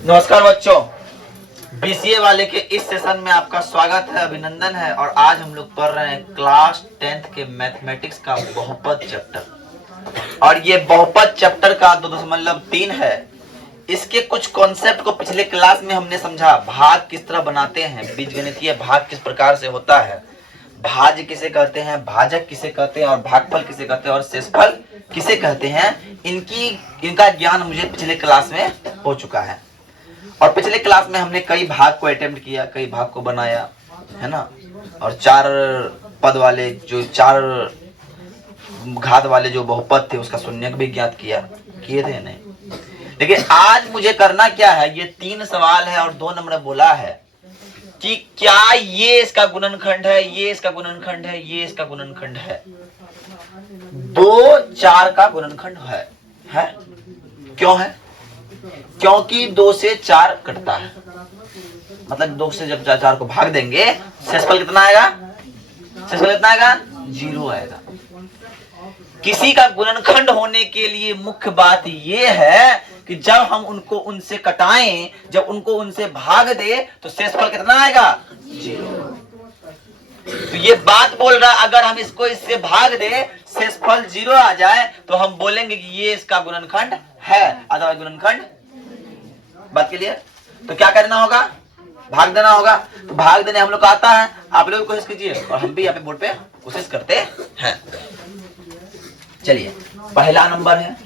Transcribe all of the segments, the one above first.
नमस्कार बच्चों, बीसीए वाले के इस सेशन में आपका स्वागत है, अभिनंदन है। और आज हम लोग पढ़ रहे हैं क्लास 10th के मैथमेटिक्स का बहुपद चैप्टर। और ये बहुपद चैप्टर का 2.3 है। इसके कुछ कॉन्सेप्ट को पिछले क्लास में हमने समझा। भाग किस तरह बनाते हैं, बीजगणितीय भाग किस प्रकार से होता है, भाज्य किसे कहते हैं, भाजक किसे कहते हैं, और भागफल किसे कहते हैं, और शेषफल किसे कहते हैं, इनका ज्ञान मुझे पिछले क्लास में हो चुका है। और पिछले क्लास में हमने कई भाग को अटेम्प्ट किया, कई भाग को बनाया, है ना। और 4 पद वाले, जो 4 घात वाले जो बहुपद थे, उसका शून्यक भी ज्ञात किए थे नहीं। लेकिन आज मुझे करना क्या है, ये 3 सवाल है और 2 नंबर बोला है कि क्या ये इसका गुणनखंड है, ये इसका गुणनखंड है, ये इसका गुणनखंड है। 2 4 का गुणनखंड है? क्यों है? क्योंकि 2 से 4 कटता है। मतलब 2 से जब 4 को भाग देंगे, शेषफल कितना आएगा? शेषफल कितना आएगा? 0 आएगा। किसी का गुणनखंड होने के लिए मुख्य बात यह है कि जब हम उनको उनसे कटाएं, जब उनको उनसे भाग दे, तो शेषफल कितना आएगा? 0। तो ये बात बोल रहा, अगर हम इसको इससे भाग दे, शेषफल 0 आ जाए, तो हम बोलेंगे कि ये इसका गुणनखंड है, अथवा गुणनखंड। बात क्लियर? तो क्या करना होगा? भाग देना होगा। तो भाग देने हम लोग को आता है, आप लोग कोशिश कीजिए और हम भी यहाँ पे बोर्ड पे कोशिश करते हैं। चलिए, पहला नंबर है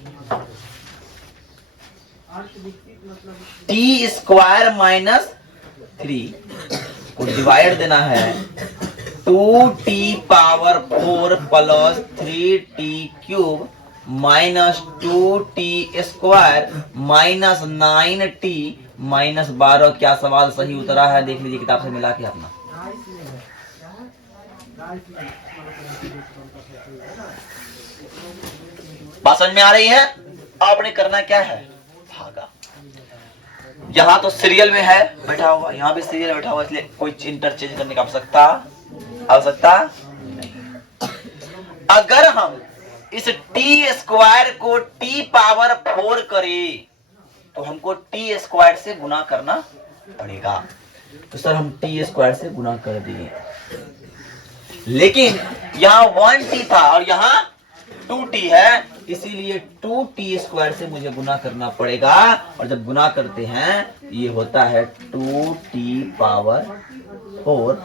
टी स्क्वायर माइनस 3 को डिवाइड देना है 2t power 4 plus 3t cube minus 2t square minus 9t minus 12। क्या सवाल सही उतरा है? देख लीजिए किताब से मिला के अपना। बात समझ में आ रही है? आपने करना क्या है? भागा। यहां तो सीरियल में है बैठा हुआ, यहां भी सीरियल बैठा हुआ, इसलिए कोई इंटरचेंज करने की आवश्यकता नहीं। अगर हम इस टी स्क्वायर को टी पावर 4 करें, तो हमको टी स्क्वायर से गुना करना पड़ेगा। तो सर हम टी स्क्वायर से गुना कर दिए, लेकिन यहाँ 1t था और यहाँ 2t है, इसीलिए 2t स्क्वायर से मुझे गुना करना पड़ेगा। और जब गुना करते हैं, ये होता है 2t power 4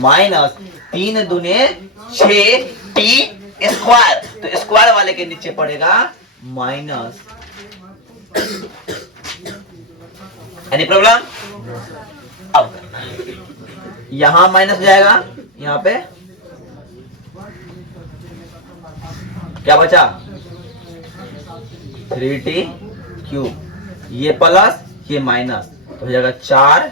minus 3 दूने 6t square. तो स्क्वायर वाले के नीचे पड़ेगा माइनस। Any problem? अब यहां माइनस जाएगा, यहां पे क्या बचा? 3t क्यूब, ये प्लस ये माइनस, तो हो जाएगा 4।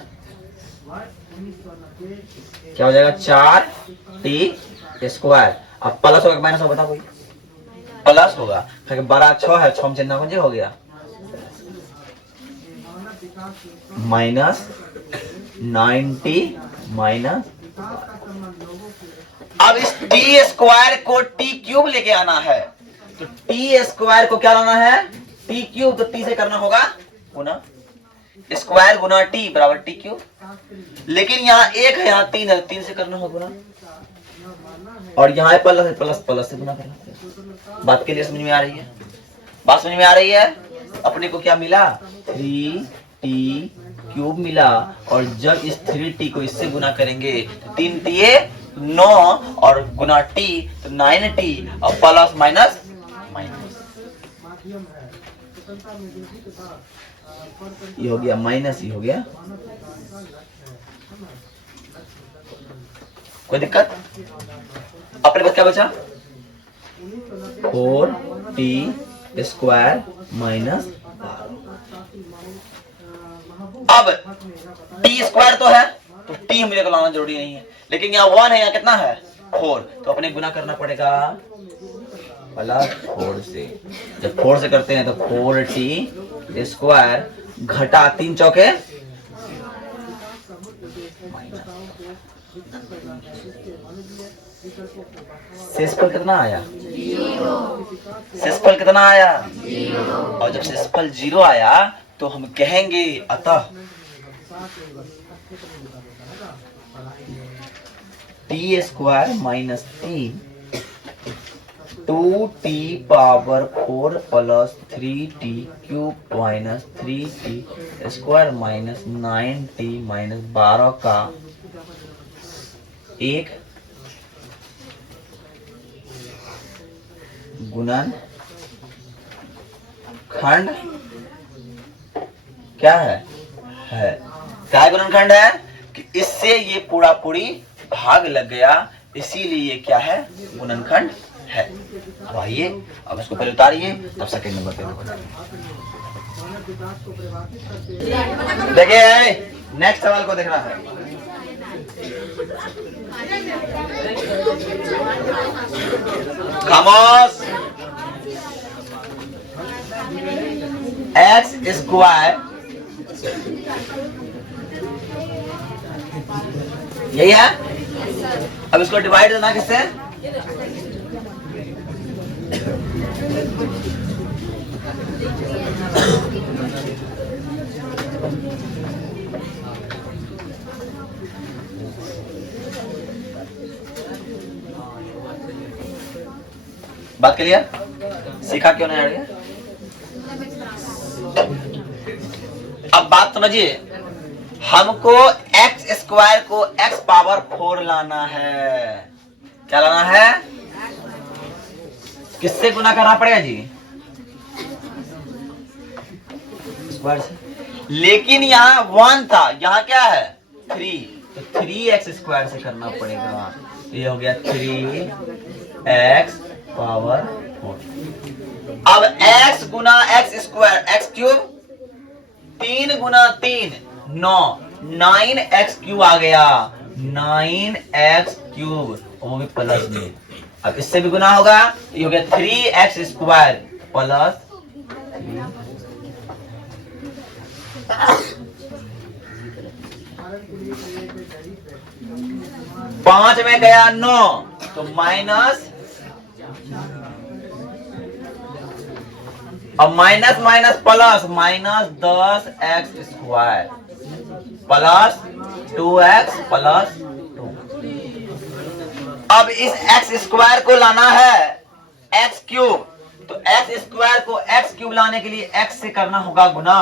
क्या हो जाएगा? 4t square. अब प्लस होगा माइनस होगा? बता कोई। प्लस होगा, 12 6 है, 6 में चिन्ह कुंजी हो गया, माइनस 9t माइनस। अब इस टी स्क्वायर को टी क्यूब लेके आना है, तो टी स्क्वायर को क्या लाना है? T cube. तो टी से करना होगा गुना, स्क्वायर गुना टी बराबर टी क्यूब। लेकिन यहाँ 1 है, यहाँ 3 है, 3 से करना होगा गुना, और यहाँ प्लस है, प्लस प्लस से गुना करना। बात के लिए समझ में आ रही है? बात समझ में आ रही है? अपने को क्या मिला? 3t क्यूब मिला। और जब इस 3t को इससे गुना करेंगे, 3 t 9 और गुना t तो 9t और प्लस माइनस माइनस, ये हो गया माइनस, ये हो गया। कोई दिक्कत? अपने पास क्या बचा? 4t square minus. अब t स्क्वायर तो है, तो t मुझे को लाना जरूरी नहीं है, लेकिन यहाँ 1 है, यहाँ कितना है? 4। तो अपने गुना करना पड़ेगा प्लस 4 से। जब 4 से करते हैं तो 4t स्क्वायर घटा 3 चौके शेषफल कितना आया? शेषफल कितना आया? और जब शेषफल 0 आया तो हम कहेंगे अतः T square minus 3 2t power 4 plus 3t cube minus 3t square minus 9t minus 12 का एक गुणन खंड क्या है क्या गुणनखंड है कि इससे ये पूरा पूरी भाग लग गया, इसीलिए ये क्या है, गुणनखंड है। अब आइए, अब इसको पहले उतारिए, तब सेकंड नंबर पे देखिए। नेक्स्ट सवाल को देखना है। खामोश। एक्स स्क्वायर यही है। अब इसको डिवाइड करना किससे, बात क्लियर, सीखा क्यों नहीं आ रही है? अब बात समझिए, हमको एक्स स्क्वायर को एक्स पावर 4 लाना है। क्या लाना है? किससे गुना करना पड़ेगा जी? स्क्वायर से। लेकिन यहाँ 1 था, यहाँ क्या है 3, तो 3x स्क्वायर से करना पड़ेगा। ये हो गया 3x पावर 4। अब x गुना x स्क्वायर x क्यूब, 3 गुना 3 9, 9x क्यूब आ गया, 9x क्यूब, वो भी प्लस में। अब इससे भी गुना होगा, ये हो गया 3x स्क्वायर प्लस 5 में गया 9, तो माइनस, अब minus minus plus, minus 10x square plus 2x plus 2। अब इस x स्क्वायर को लाना है x क्यूब, तो x स्क्वायर को x क्यूब लाने के लिए x से करना होगा गुना,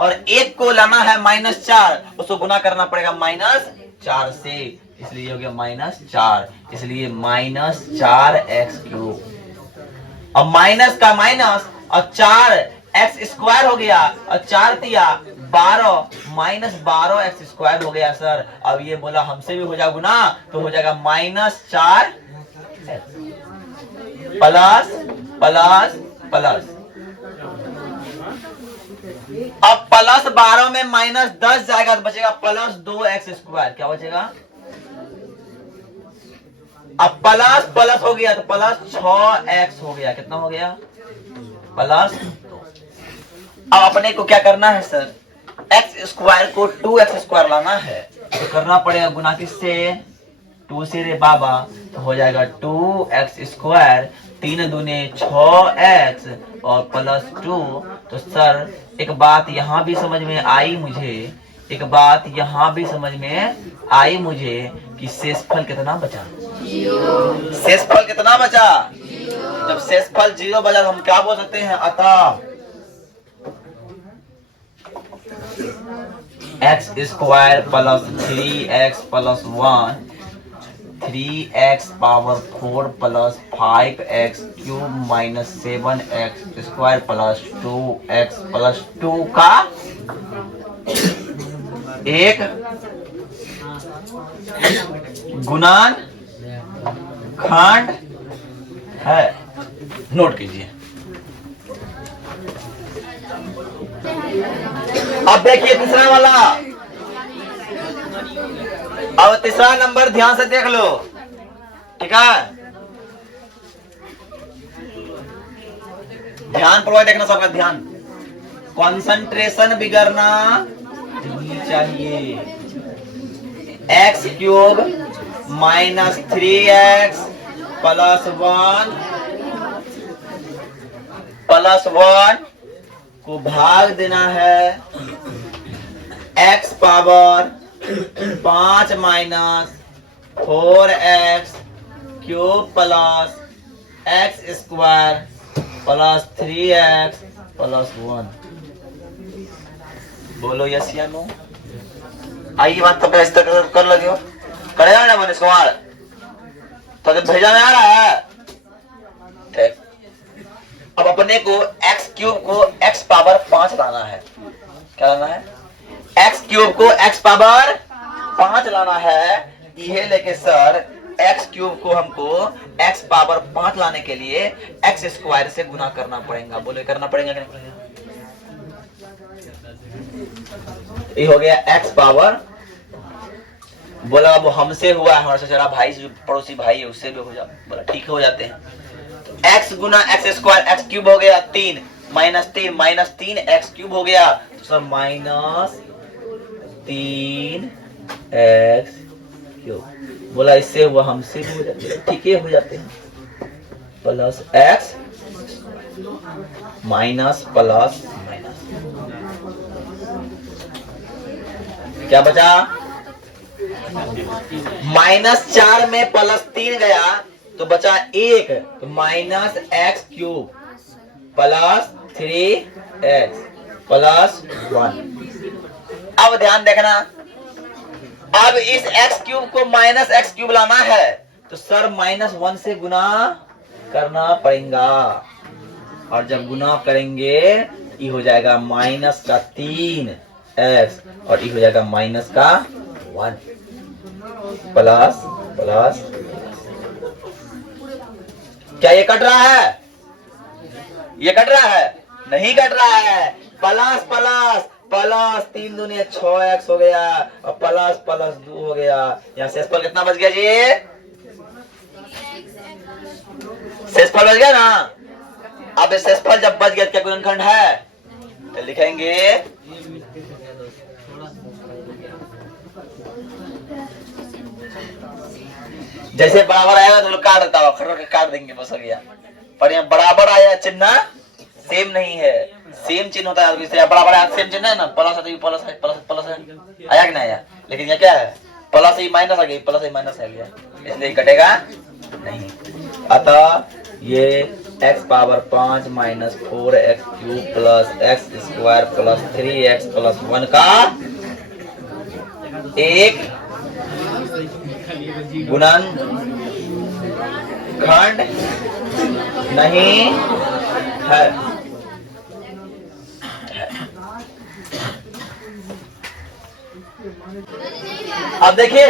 और 1 को लाना है -4, उसको गुना करना पड़ेगा -4 से, इसलिए हो गया -4, इसलिए -4x क्यूब। अब माइनस का माइनस और 4x स्क्वायर हो गया, और 4 दिया 12, -12x स्क्वायर हो गया सर। अब ये बोला हमसे भी हो जाएगा गुना, तो हो जाएगा -4 प्लस प्लस प्लस। अब प्लस 12 में -10 जाएगा, तो बचेगा प्लस 2x स्क्वायर। क्या बचेगा? अब प्लस प्लस हो गया, तो प्लस 6x हो गया। कितना हो गया? प्लस। अब अपने को क्या करना है सर, x स्क्वायर को 2x स्क्वायर लाना है, तो करना पड़ेगा गुना किससे, 2 से रे बाबा, तो हो जाएगा 2x स्क्वायर, 3 दूने 6x और प्लस 2। तो सर एक बात यहाँ भी समझ में आई मुझे, एक बात यहाँ भी समझ में आई मुझे कि शेषफल कितना बचा, शेषफल कितना बचा। जब शेषफल 0 बचा तो हम क्या बोल सकते हैं, अतः x square plus 3x plus 1, 3x power 4 plus 5x cube minus 7x square plus 2x plus 2 का एक गुणन खंड है। नोट कीजिए। अब देखिए तीसरा वाला, अब तीसरा नंबर ध्यान से देख लो, ठीक है, ध्यान पूर्वक देखना, सबका ध्यान, कंसंट्रेशन बिगड़ना नहीं चाहिए। x cube minus 3x plus 1 को भाग देना है x power 5 minus 4x cube plus x square plus 3x plus 1। बोलो यस या नो। आइए बात तो इस तरह कर लगे हो, करेगा ना मनीष कुमार? तो भेजा में आ रहा है। ठीक, अब अपने को x क्यूब को x पावर 5 लाना है। क्या लाना है? x क्यूब को x पावर 5 लाना है। यह लेके सर x क्यूब को हमको x पावर 5 लाने के लिए x स्क्वायर से गुना करना पड़ेगा। बोले करना पड़ेगा क्या नहीं पड़ेगा? ये हो गया x पावर, बोला वो हमसे हुआ है, हमारे चला भाई से, जो पड़ोसी भाई है उससे भी हो जा, बोला ठीक हो जाते हैं। तो x गुना x स्क्वायर x क्यूब हो गया 3 माइनस 3 x क्यूब हो गया, तो सर माइनस 3x क्यूब। बोला इससे हुआ हमसे भी हो जाते हैं, ठीक है हो जाते हैं। Plus x minus plus minus, क्या बचा? -4 में +3 गया तो बचा 1, तो minus x cube plus 3x plus 1। अब ध्यान देखना, अब इस x क्यूब को माइनस x क्यूब लाना है तो सर -1 से गुना करना पड़ेगा, और जब गुना करेंगे ये हो जाएगा माइनस का 3x और ये हो जाएगा माइनस का 1 प्लस प्लस। क्या ये कट रहा है? ये कट रहा है? नहीं कट रहा है। प्लस प्लस प्लस 3 दूनी 6x हो गया और प्लस प्लस 2 हो गया। यहाँ शेषफल कितना बच गया जी? शेषफल बच गया ना। अब शेषफल जब बच गया क्या गुणनखंड है? तो लिखेंगे जैसे बराबर आएगा तो काट देता हो, खड़ काट देंगे, बस हो गया। पर यहाँ बराबर आया चिन्ह सेम नहीं है, सेम चिन्ह होता है। इससे बराबर आया सेम चिन्ह है ना, प्लस है तो ये प्लस है, प्लस प्लस है, आया कि नहीं आया? लेकिन ये क्या है? प्लस ही माइनस आ गया, प्लस ही माइनस आ गया, इसलिए कटेगा नहीं। अतः ये x power 5 minus 4x cube plus x square plus 3x plus 1 का एक गुणनखंड नहीं है। अब देखिए,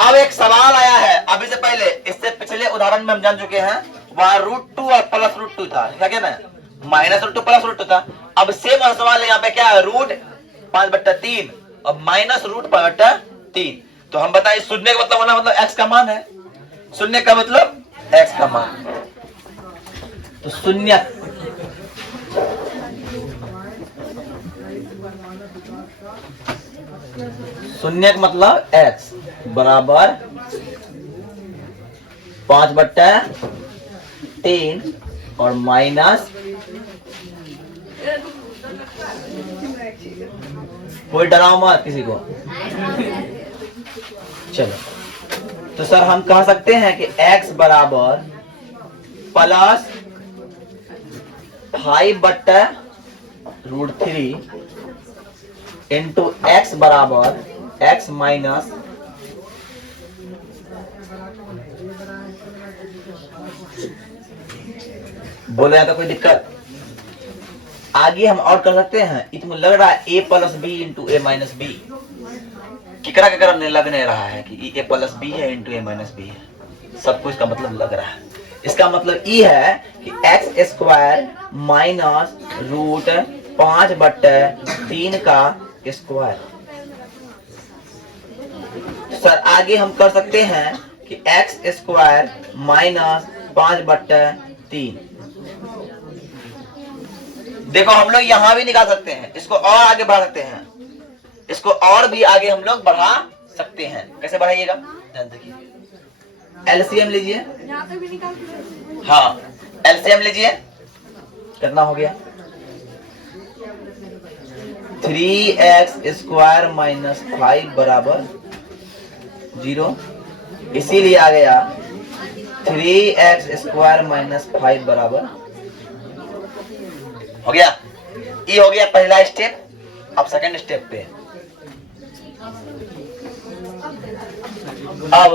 अब एक सवाल आया है। अभी से पहले, इससे पिछले उदाहरण में हम जान चुके हैं, वहां √2 और प्लस √2 था, क्या कहना है? -√2 प्लस √2 था। अब सेम सवाल है यहाँ पे, क्या है? √5/3 और -√5/3। तो हम बताएं शून्य का मतलब होना, मतलब x का मान है। शून्य का मतलब x का मान, तो शून्य शून्य का मतलब x बराबर 5/3 और माइनस, कोई डराओ मत किसी को। चलो, तो सर हम कह सकते हैं कि x बराबर प्लस 5/√3 इंटू x बराबर x माइनस बोले तो कोई दिक्कत? आगे हम और कर सकते हैं। इसमें लग रहा है a plus B into A minus B, किकरा किकरा ने लगने रहा है कि a प्लस बी है इंटू ए माइनस बी है, सबको इसका मतलब लग रहा है। इसका मतलब ये है कि x स्क्वायर माइनस √5/3 का स्क्वायर। सर आगे हम कर सकते हैं कि x स्क्वायर माइनस 5/3। देखो हम लोग यहां भी निकाल सकते हैं, इसको और आगे बढ़ा सकते हैं, इसको और भी आगे हम लोग बढ़ा सकते हैं। कैसे बढ़ाइएगा? ध्यान देखिए, एलसीएम लीजिए। हाँ, एलसीएम लीजिए। कितना हो गया? 3x² माइनस 5 बराबर 0। इसीलिए आ गया 3x² माइनस 5 बराबर हो गया। ये हो गया पहला स्टेप। अब सेकंड स्टेप पे अब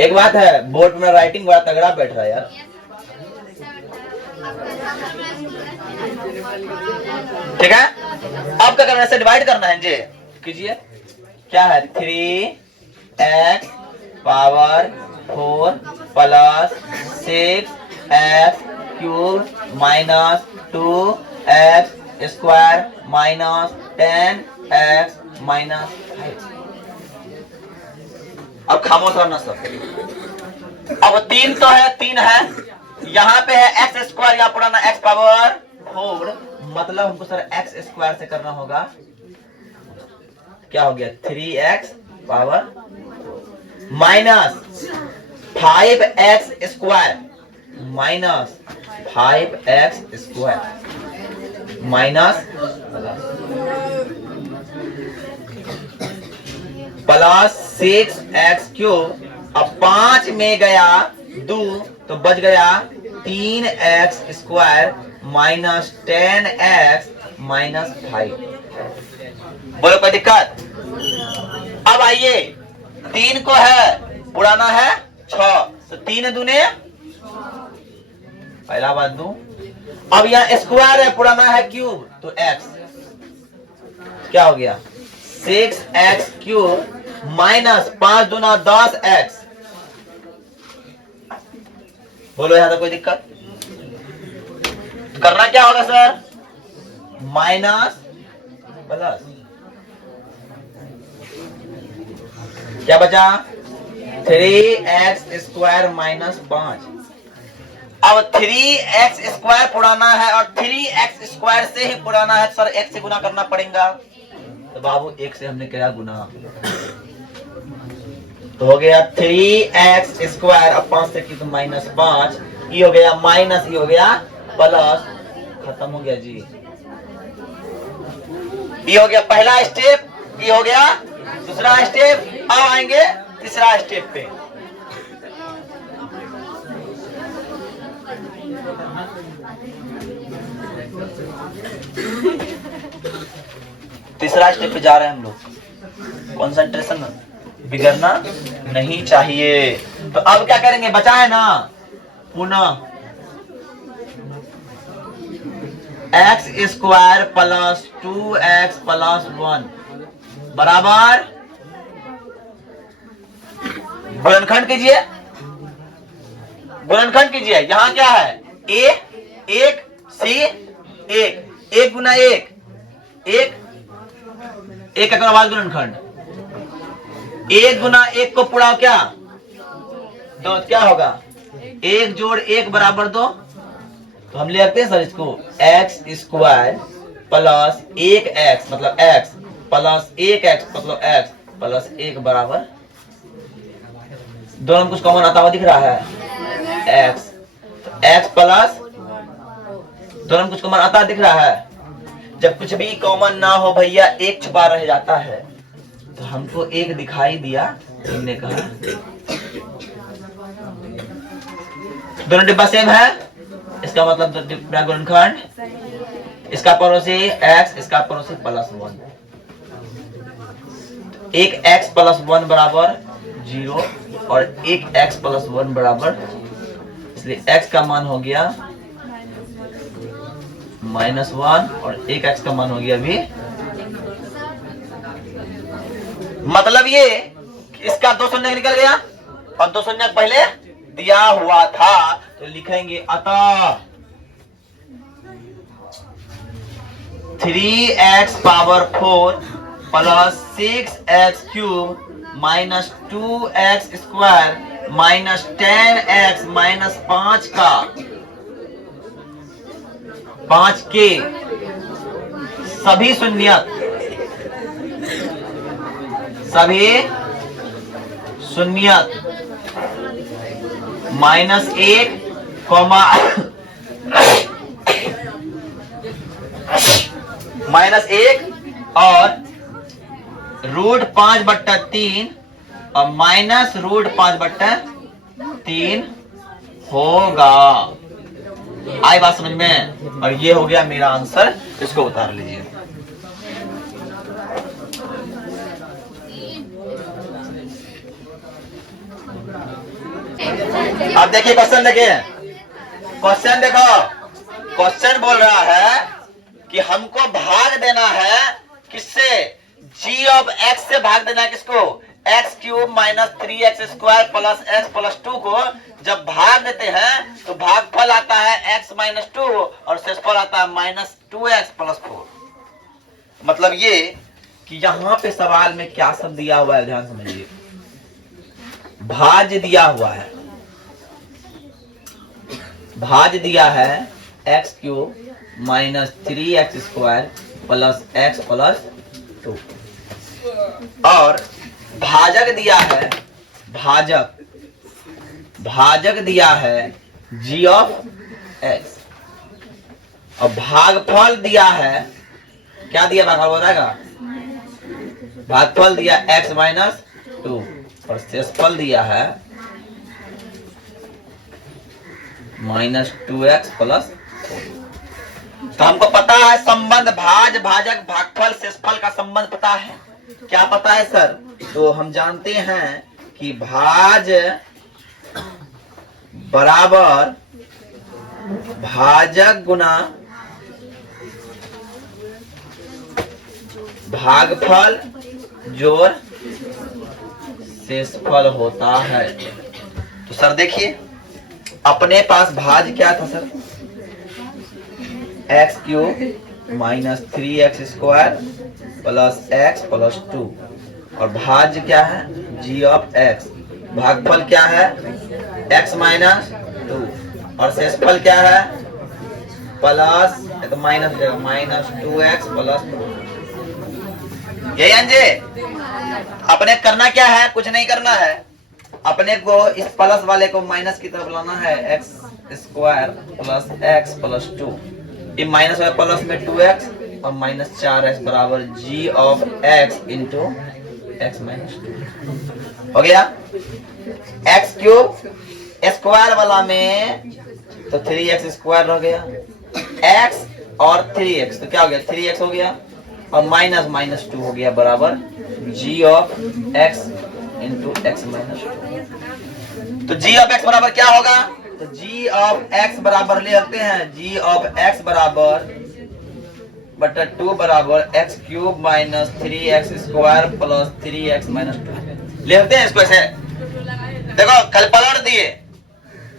एक बात है, बोर्ड में राइटिंग बड़ा तगड़ा बैठ रहा है यार। ठीक है, अब क्या करना है, इसे डिवाइड करना है जी। कीजिए, क्या है 3x power 4 plus 6x³ minus 2x² minus 10x minus 5। अब खामोश रहना सब। अब 3 तो है, 3 है, यहाँ पे है x², यहाँ पुराना x पावर 4, मतलब हमको सर x² से करना होगा। क्या हो गया 3x power minus 5x² minus 5x² minus plus 6x³। अब 5 में गया 2 तो बच गया 3x² माइनस 10x माइनस 5। बोलो कोई दिक्कत? अब आइए, 3 को है, पुराना है 6, तो 3 दूने पहला बात दू। अब यहाँ स्क्वायर है, पुराना है क्यूब, तो x क्या हो गया 6x³ माइनस 5 दूना 10x। बोलो यहां तक कोई दिक्कत? करना क्या होगा सर, माइनस प्लस, क्या बचा 3x² माइनस 5। अब 3x² पुराना है और 3x² से ही पुराना है सर, x से गुना करना पड़ेगा। तो बाबू 1 से हमने किया गुना, तो हो गया 3x²। अब 5 से की तो माइनस 5, ये हो गया माइनस, ये हो गया प्लस, खत्म हो गया जी। ये हो गया पहला स्टेप, ये हो गया दूसरा स्टेप। अब आएंगे तीसरा स्टेप पे। तीसरा स्टेप पे जा रहे हैं हम लोग, कंसंट्रेशन बिगड़ना नहीं चाहिए। तो अब क्या करेंगे, बचा है ना, पुनः x² प्लस 2x प्लस 1 बराबर गुणनखंड कीजिए, गुणनखंड कीजिए। यहां क्या है a 1 c 1, 1 गुना 1 1 1 का बाद गुणनखंड, 1 गुना 1 को पूरा क्या 2, क्या होगा 1 जोड़ 1 बराबर 2। तो हम लिखते हैं सर इसको x² प्लस 1x मतलब x प्लस 1x मतलब x प्लस 1 बराबर, दोनों में कुछ कॉमन आता हुआ दिख रहा है x, तो x प्लस दोनों में कुछ कॉमन आता दिख रहा है। जब कुछ भी कॉमन ना हो भैया, एक छुपा रह जाता है। तो हमको एक दिखाई दिया, हमने कहा दोनों डिब्बा सेम है, इसका मतलब डिब्बा गुणनखंड, इसका पड़ोसी x, इसका पड़ोसी प्लस 1। एक x प्लस 1 बराबर 0 और एक x प्लस 1 बराबर, इसलिए x का मान हो गया -1 और एक x का मान हो गया अभी, मतलब ये इसका 2 शून्य निकल गया और 2 शून्य पहले दिया हुआ था। तो लिखेंगे अतः 3x power 4 plus 6x³ minus 2x² minus 10x minus 5 का 5 के सभी शून्यत -1, -1 और √5/3 और -√5/3 होगा। आई बात समझ में? और ये हो गया मेरा आंसर, इसको उतार लीजिए। अब देखिए क्वेश्चन, देखिए क्वेश्चन, देखो क्वेश्चन बोल रहा है कि हमको भाग देना है, किससे? g ऑफ x से भाग देना है। किसको? x³ - 3x² plus x plus 2 को जब भाग देते हैं तो भागफल आता है x - 2 और शेषफल आता है -2x प्लस 4। मतलब ये कि यहां पे सवाल में क्या सब दिया हुआ है, ध्यान समझिए। भाज्य दिया हुआ है, भाज्य दिया है x³ - 3x² plus x plus 2 और भाजक दिया है, भाजक भाजक दिया है g ऑफ x और भागफल दिया है, क्या दिया? भागफल बताएगा? भागफल दिया x - 2 और शेषफल दिया है -2x प्लस 4। तो हमको पता है संबंध, भाज्य भाजक भागफल शेषफल का संबंध पता है। क्या पता है सर? तो हम जानते हैं कि भाज्य बराबर भाजक गुना भागफल जोड़ शेषफल होता है। तो सर देखिए, अपने पास भाज्य क्या था sir? x³ - 3x² plus x plus 2 और भाज्य क्या है? g of x। भागफल क्या है? x - 2 और शेषफल क्या है? प्लस तो -2x प्लस 2। यही अंजे अपने करना क्या है? कुछ नहीं करना है, अपने को इस प्लस वाले को माइनस की तरफ लाना है। x² प्लस x प्लस 2, ये माइनस वाला प्लस में 2x और -4x बराबर g of x into x - 2 हो गया। x³ स्क्वायर वाला में तो 3x² हो गया, x और 3x तो क्या हो गया? 3x हो गया और -2 हो गया बराबर g of x into x - 2। तो g ऑफ x बराबर क्या होगा? तो g ऑफ x बराबर ले सकते हैं, g ऑफ x बराबर बटा 2 बराबर x³ - 3x² प्लस 3x - 2 ले सकते हैं इसको ऐसे। देखो कल पलट दिए,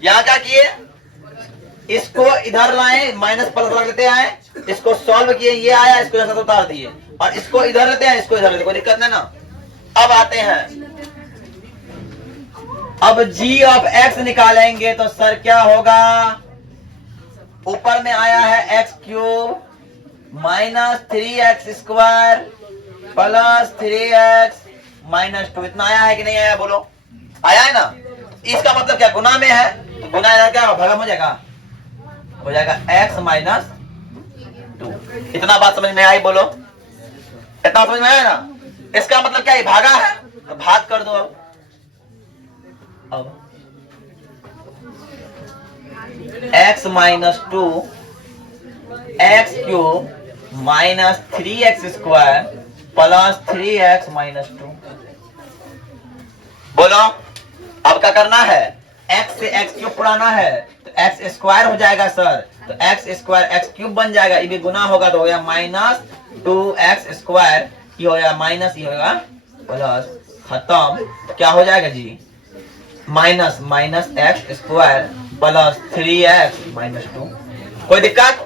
यहाँ क्या किए? इसको इधर लाए, माइनस प्लस रख लेते हैं, इसको सॉल्व किए, ये आया, इसको जैसा तो उतार दिए और इसको इधर लेते हैं, इसको इधर लेते, कोई दिक्कत नहीं ना। अब आते हैं, अब g ऑफ x निकालेंगे तो सर क्या होगा? ऊपर में आया है x³ - 3x² प्लस 3x - 2, इतना आया है कि नहीं आया? बोलो, आया है ना। इसका मतलब क्या? गुना में है तो गुना इधर क्या भागम हो जाएगा? हो जाएगा x - 2। इतना बात समझ में आई? बोलो, इतना समझ में आया ना। इसका मतलब क्या है? भागा है तो भाग कर दो। अब x - 2 x³ - 3x² plus 3x - 2। बोलो अब क्या करना है? x से x³ पुराना है तो x² हो जाएगा सर, तो x² x³ बन जाएगा, ये भी गुना होगा तो हो गया -2x², ये हो गया माइनस, ये होगा प्लस, खत्म। क्या हो जाएगा जी? -x² plus 3x - 2। कोई दिक्कत?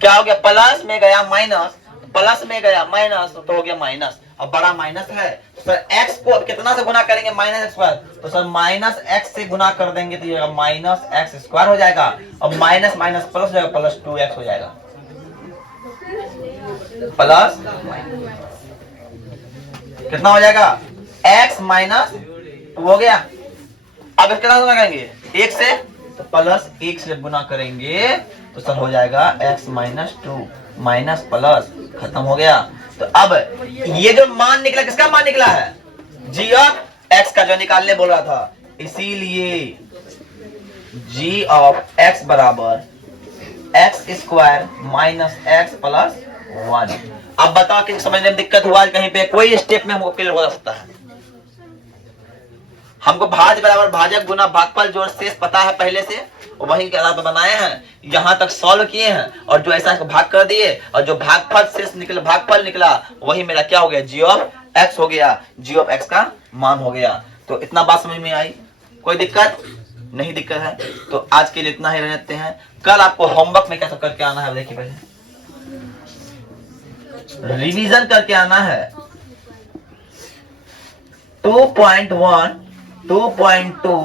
क्या हो गया? प्लस में गया माइनस, प्लस में गया माइनस तो हो गया माइनस। अब बड़ा माइनस है सर, x को अब कितना से गुना करेंगे? -x², तो सर -x से गुना कर देंगे तो ये -x² हो जाएगा और माइनस माइनस प्लस हो जाएगा, प्लस 2x हो जाएगा, प्लस कितना हो जाएगा? x - 2 हो गया। अब कितना गुना करेंगे? 1 से तो प्लस 1 से गुना करेंगे तो सर हो जाएगा x माइनस 2 माइनस प्लस, खत्म हो गया। तो अब ये जो मान निकला किसका मान निकला है, g ऑफ x का, जो निकालने बोल रहा था। इसीलिए g ऑफ x बराबर x square minus x plus 1। अब बताओ कि समझने में दिक्कत हुआ कहीं पे, कोई स्टेप में हमको क्लियर हो सकता है। हमको भाज्य बराबर भाजक गुना भागफल जोड़ शेष पता है पहले से, वही के आधार पर बनाए हैं, यहां तक सॉल्व किए हैं और जो ऐसा भाग कर दिए और जो भागफल शेष निकला, भागफल निकला, वही मेरा क्या हो गया, g ऑफ x हो गया, g ऑफ x का मान हो गया। तो इतना बात समझ में आई, कोई दिक्कत नहीं, दिक्कत है तो आज के लिए इतना ही रहते हैं। कल आपको होमवर्क में क्या सब करके आना है, देखिए पहले रिवीजन करके आना है। 2.1, 2.2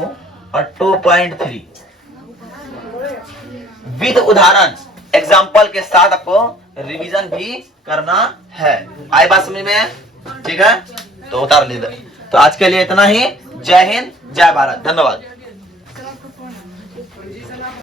और 2.3 विद उदाहरण एग्जाम्पल के साथ आपको रिवीजन भी करना है। आई बात समझ में, ठीक है, तो उतार लीजिए। तो आज के लिए इतना ही। जय हिंद, जय भारत, धन्यवाद।